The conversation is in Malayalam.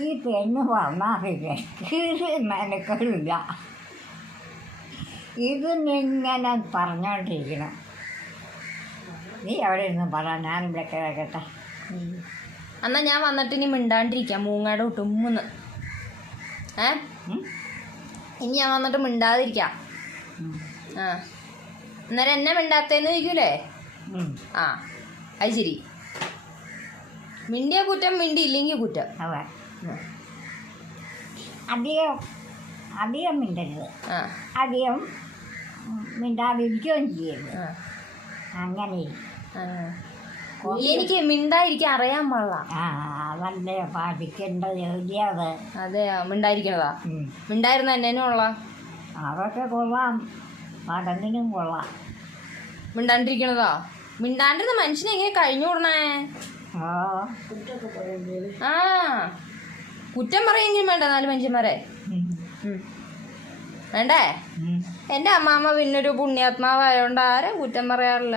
ഈ പെണ്ണ് പറഞ്ഞാൽ കീറി മെനക്കളില്ല ഇതിങ്ങനെ പറഞ്ഞോണ്ടിരിക്കണം. നീ അവിടെ ഇരുന്ന് പറ ഞാൻ ഇവിടെ കേൾക്കട്ടെ എന്നാ ഞാൻ വന്നിട്ട് ഇനി മിണ്ടാണ്ടിരിക്കാം മൂങ്ങയുടെ ഒട്ടുമ്മെന്ന് ഏ? ഇനി ഞാൻ വന്നിട്ട് മിണ്ടാതിരിക്കാം. ആ. അന്നേരം എന്നെ മിണ്ടാത്തേന്ന് ചോദിക്കൂലേ? ആ. അത് ശരി. മിണ്ടിയ കുറ്റം മിണ്ടി ഇല്ലെങ്കിൽ കുറ്റം. അതെ. അധികം അധികം മിണ്ടരുത്. അധികം മിണ്ടാതിരിക്കുകയും ചെയ്യരുത്. അങ്ങനെ. എനിക്ക് മിണ്ടായിരിക്കാൻ അറിയാൻ പാടില്ല. അവന്റെ പഠിക്കേണ്ട ജോലിയത് അതെയോ? മിണ്ടായിരിക്കണതാ? മിണ്ടായിരുന്ന എന്നേനും ഉള്ള? അതൊക്കെ കൊള്ളാം. പഠനത്തിനും കൊള്ളാം. മിണ്ടാണ്ടിരിക്കണതാ? മിണ്ടാണ്ടിരുന്ന മനുഷ്യനെ എങ്ങനെ കഴിഞ്ഞു കൂടണേ ആ. കുറ്റം പറയുകയും വേണ്ട നാല് മനുഷ്യന്മാരെ. വേണ്ടേ? എന്റെ എന്റെ അമ്മാമ്മ പിന്നൊരു പുണ്യാത്മാവായോണ്ട് ആരും കുറ്റം പറയാറില്ല.